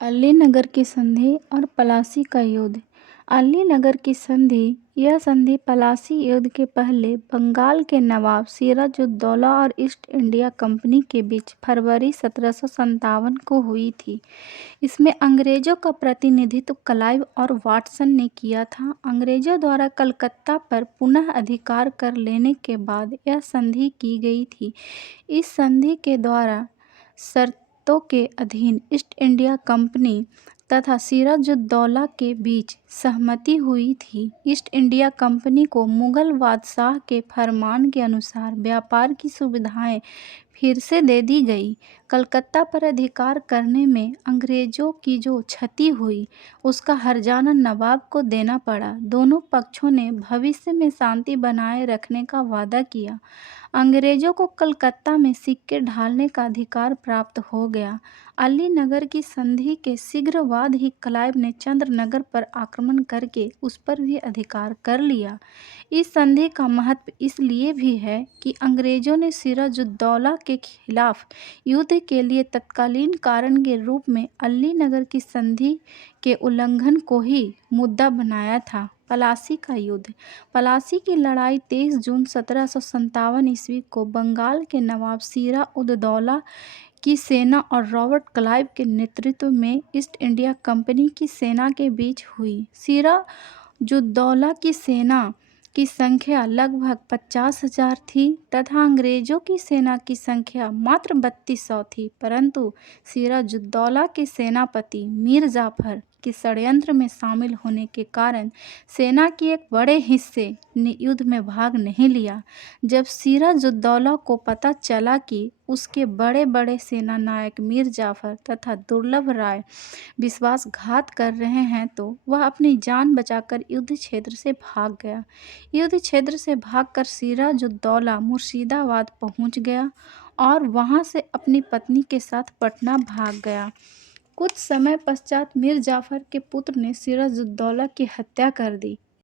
अलीनगर की संधि और प्लासी का युद्ध। अलीनगर की संधि यह संधि प्लासी युद्ध के पहले बंगाल के नवाब सिराजुद्दौला और ईस्ट इंडिया कंपनी के बीच फरवरी 1757 को हुई थी। इसमें अंग्रेजों का प्रतिनिधित्व क्लाइव और वाटसन ने किया था। अंग्रेजों द्वारा कलकत्ता पर पुनः अधिकार कर लेने के बाद यह संधि की गई थी। इस संधि के द्वारा शर्तों के अधीन ईस्ट इंडिया कंपनी तथा सिराजुद्दौला के बीच सहमति हुई थी। ईस्ट इंडिया कंपनी को मुगल बादशाह के फरमान के अनुसार व्यापार की सुविधाएं फिर से दे दी गई। कलकत्ता पर अधिकार करने में अंग्रेजों की जो क्षति हुई उसका हर्जाना नवाब को देना पड़ा। दोनों पक्षों ने भविष्य में शांति बनाए रखने का वादा किया। अंग्रेजों को कलकत्ता में सिक्के ढालने का अधिकार प्राप्त हो गया। अलीनगर की संधि के शीघ्र बाद ही क्लाइव ने चंद्रनगर पर आक्रमण करके उस पर भी अधिकार कर लिया। इस संधि का महत्व इसलिए भी है कि अंग्रेजों ने सिराजुद्दौला के खिलाफ युद्ध के लिए तत्कालीन कारण के रूप में अलीनगर की संधि के उल्लंघन को ही मुद्दा बनाया था। प्लासी का युद्ध। प्लासी की लड़ाई 23 जून 1757 ईस्वी को बंगाल के नवाब सिराउद्दौला की सेना और रॉबर्ट क्लाइव के नेतृत्व में ईस्ट इंडिया कंपनी की सेना के बीच हुई। सिराजुद्दौला की सेना की संख्या लगभग 50,000 थी तथा अंग्रेजों की सेना की संख्या मात्र 3200 थी, परंतु सिराजुद्दौला के सेनापति मीर जाफर के षड्यंत्र में शामिल होने के कारण सेना के एक बड़े हिस्से ने युद्ध में भाग नहीं लिया। जब सिराजुद्दौला को पता चला कि उसके बड़े बड़े सेना नायक मीर जाफर तथा दुर्लभ राय विश्वासघात कर रहे हैं तो वह अपनी जान बचाकर युद्ध क्षेत्र से भाग गया। युद्ध क्षेत्र से भागकर सिराजुद्दौला मुर्शिदाबाद पहुंच गया और वहां से अपनी पत्नी के साथ पटना भाग गया। कुछ समय पश्चात मीर जाफर के पुत्र ने सिराजुद्दौला की हत्या कर दी।